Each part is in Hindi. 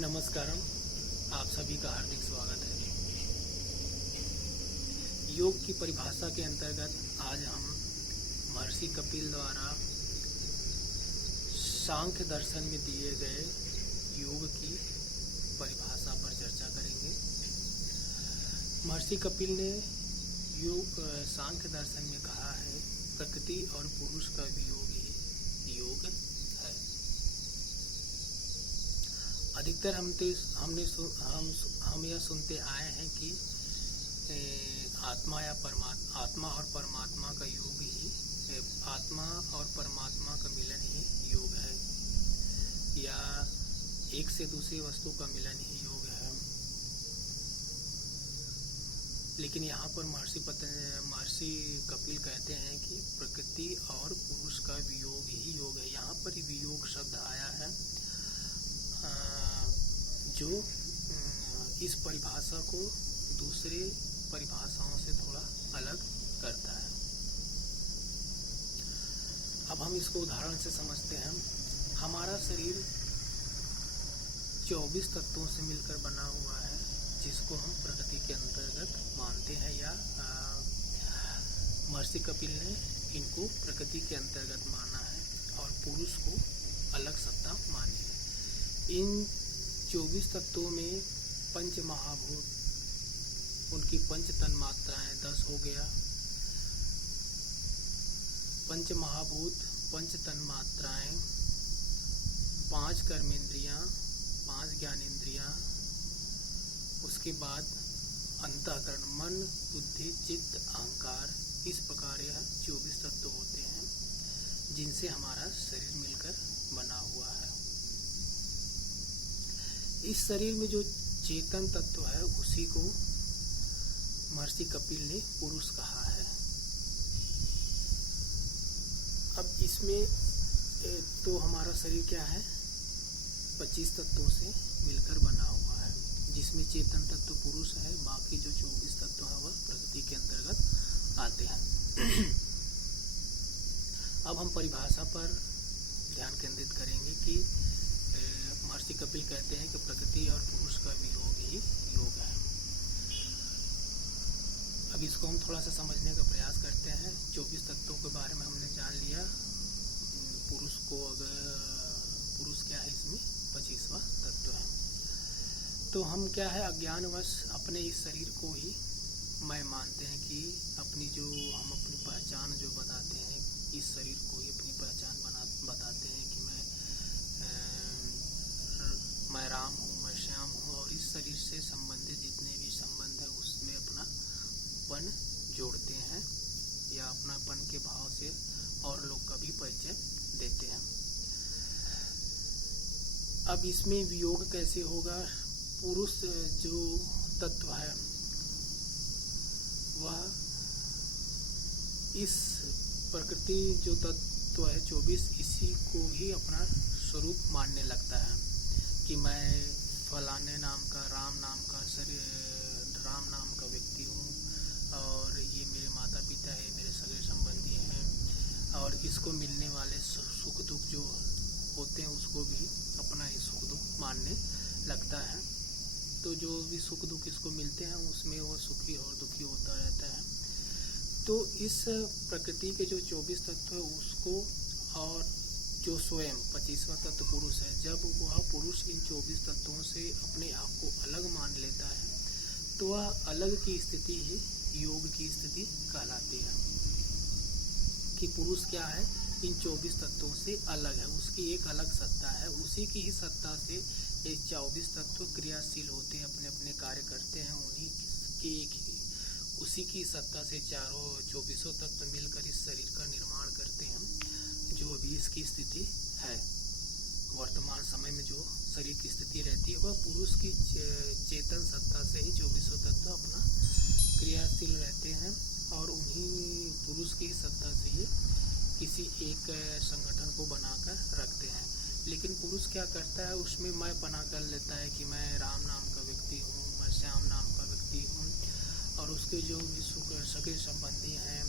नमस्कारम। आप सभी का हार्दिक स्वागत है। योग की परिभाषा के अंतर्गत आज हम महर्षि कपिल द्वारा सांख्य दर्शन में दिए गए योग की परिभाषा पर चर्चा करेंगे। महर्षि कपिल ने योग सांख्य दर्शन में कहा है, प्रकृति और पुरुष का वियोग ही योग है। अधिकतर हम यह सुनते आए हैं कि आत्मा और परमात्मा का योग ही, आत्मा और परमात्मा का मिलन ही योग है, या एक से दूसरी वस्तु का मिलन ही योग है। लेकिन यहाँ पर महर्षि कपिल कहते हैं कि प्रकृति और पुरुष का वियोग ही योग है। यहाँ पर वियोग शब्द आया है जो इस परिभाषा को दूसरे परिभाषाओं से थोड़ा अलग करता है। अब हम इसको उदाहरण से समझते हैं। हमारा शरीर 24 तत्वों से मिलकर बना हुआ है, जिसको हम प्रकृति के अंतर्गत मानते हैं, या महर्षि कपिल ने इनको प्रकृति के अंतर्गत माना है और पुरुष को अलग सत्ता मानी है। इन 24 तत्वों में पंच महाभूत, उनकी पंच तन्मात्राएं 10 हो गया। पंच महाभूत, पंच तन्मात्राएं, 5 कर्मेंद्रियां, 5 ज्ञानेंद्रियां, उसके बाद अंतःकरण, मन, बुद्धि, चित्त, अहंकार। इस प्रकार यह 24 तत्व होते हैं जिनसे हमारा शरीर मिलकर बना हुआ है। इस शरीर में जो चेतन तत्व है उसी को महर्षि कपिल ने पुरुष कहा है। अब इसमें तो हमारा शरीर क्या है, 25 तत्वों से मिलकर बना हुआ है, जिसमें चेतन तत्व पुरुष है, बाकी जो 24 तत्व है वह प्रकृति के अंतर्गत आते हैं। अब हम परिभाषा पर ध्यान केंद्रित करेंगे कि महर्षि कपिल कहते हैं कि प्रकृति और पुरुष का वियोग ही योग है। अब इसको हम थोड़ा सा समझने का प्रयास करते हैं। 24 तत्वों के बारे में हमने जान लिया। पुरुष क्या है, इसमें 25वां तत्व है। तो हम क्या है, अज्ञानवश अपने इस शरीर को ही मैं मानते हैं कि हम अपनी पहचान जो बताते हैं, इस शरीर को ही अपनी पहचान बताते हैं कि मैं राम हूँ, मैं श्याम हूँ, और इस शरीर से संबंधित जितने भी संबंध है उसमें अपना पन जोड़ते हैं, या अपनापन के भाव से और लोग का भी परिचय देते हैं। अब इसमें वियोग कैसे होगा? पुरुष जो तत्व है वह इस प्रकृति जो तत्व है 24, इसी को ही अपना स्वरूप मानने लगता है कि मैं फलाने नाम का, राम नाम का व्यक्ति हूँ, और ये मेरे माता पिता है, मेरे सगे संबंधी हैं, और इसको मिलने वाले सुख दुख जो होते हैं उसको भी अपना ही सुख दुख मानने लगता है। तो जो भी सुख दुख इसको मिलते हैं उसमें वो सुखी और दुखी होता रहता है। तो इस प्रकृति के जो 24 तत्व है उसको, और जो स्वयं 25वां तत्व पुरुष है, जब वह पुरुष इन 24 तत्वों से अपने आप को अलग मान लेता है तो वह अलग की स्थिति ही योग की स्थिति कहलाती है। कि पुरुष क्या है, इन 24 तत्वों से अलग है, उसकी एक अलग सत्ता है, उसी की ही सत्ता से ये 24 तत्व क्रियाशील होते हैं, अपने अपने कार्य करते हैं, उसी की सत्ता से 24 तत्व मिलकर इस शरीर का निर्माण करते हैं, जो अभी इसकी स्थिति है। वर्तमान समय में जो शरीर की स्थिति रहती है वह पुरुष की चेतन सत्ता से ही 24 तत्व अपना क्रियाशील रहते हैं, और उन्हीं पुरुष की सत्ता से ये किसी एक संगठन को बनाकर रखते हैं। लेकिन पुरुष क्या करता है, उसमें मैं पना कर लेता है कि मैं राम नाम का व्यक्ति हूँ, मैं श्याम नाम का व्यक्ति हूँ, और उसके जो भी सगे संबंधी हैं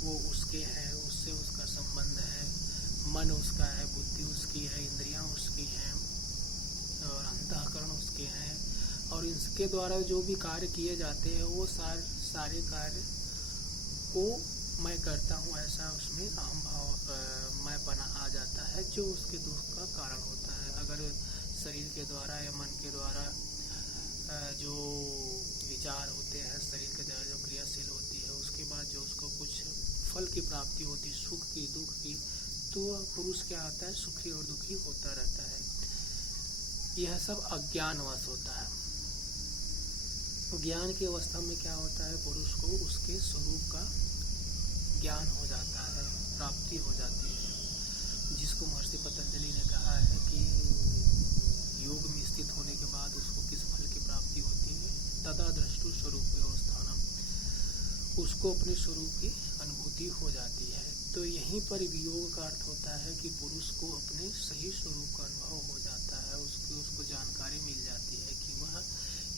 वो उसके हैं, उससे उसका संबंध है, मन उसका है, बुद्धि उसकी है, इंद्रियां उसकी हैं, और अंतःकरण और इसके द्वारा जो भी कार्य किए जाते हैं वो सारे कार्य को मैं करता हूँ, ऐसा उसमें अहम भाव मैं बना आ जाता है, जो उसके दुख का कारण होता है। अगर शरीर के द्वारा या मन के द्वारा जो विचार होते हैं, शरीर के द्वारा जो क्रियाशील होती है, उसके बाद जो उसको कुछ फल की प्राप्ति होती, सुख की, दुख की, तो पुरुष क्या होता है, सुखी और दुखी होता रहता है। यह सब अज्ञानवश होता है। ज्ञान की अवस्था में क्या होता है, पुरुष को उसके स्वरूप का ज्ञान हो जाता है, प्राप्ति हो जाती है, जिसको महर्षि पतंजलि ने कहा है कि योग में स्थित होने के बाद उसको किस फल की प्राप्ति होती है, तदा द्रष्टु स्वरूप व्यवस्थानम, उसको अपने स्वरूप की अनुभूति हो जाती है। तो यहीं पर योग का अर्थ होता है कि पुरुष को अपने सही स्वरूप का अनुभव हो जाता है, उसको जानकारी मिल जाती है कि वह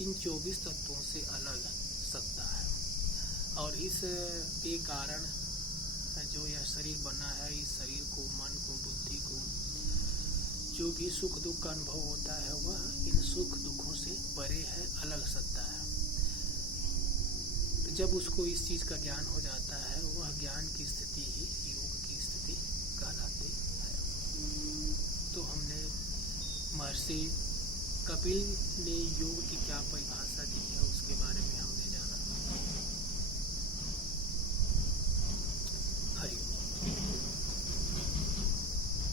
इन 24 तत्वों से अलग सत्ता है, और इस के कारण जो यह शरीर बना है, इस शरीर को, मन को, बुद्धि को जो भी सुख दुख का अनुभव होता है, वह इन सुख दुखों से परे है, अलग सत्ता है। तो जब उसको इस चीज़ का ज्ञान हो जाता है, वह ज्ञान की स्थिति ही योग की स्थिति कहलाती है। तो हमने महर्षि कपिल ने योग की क्या परिभाषा दी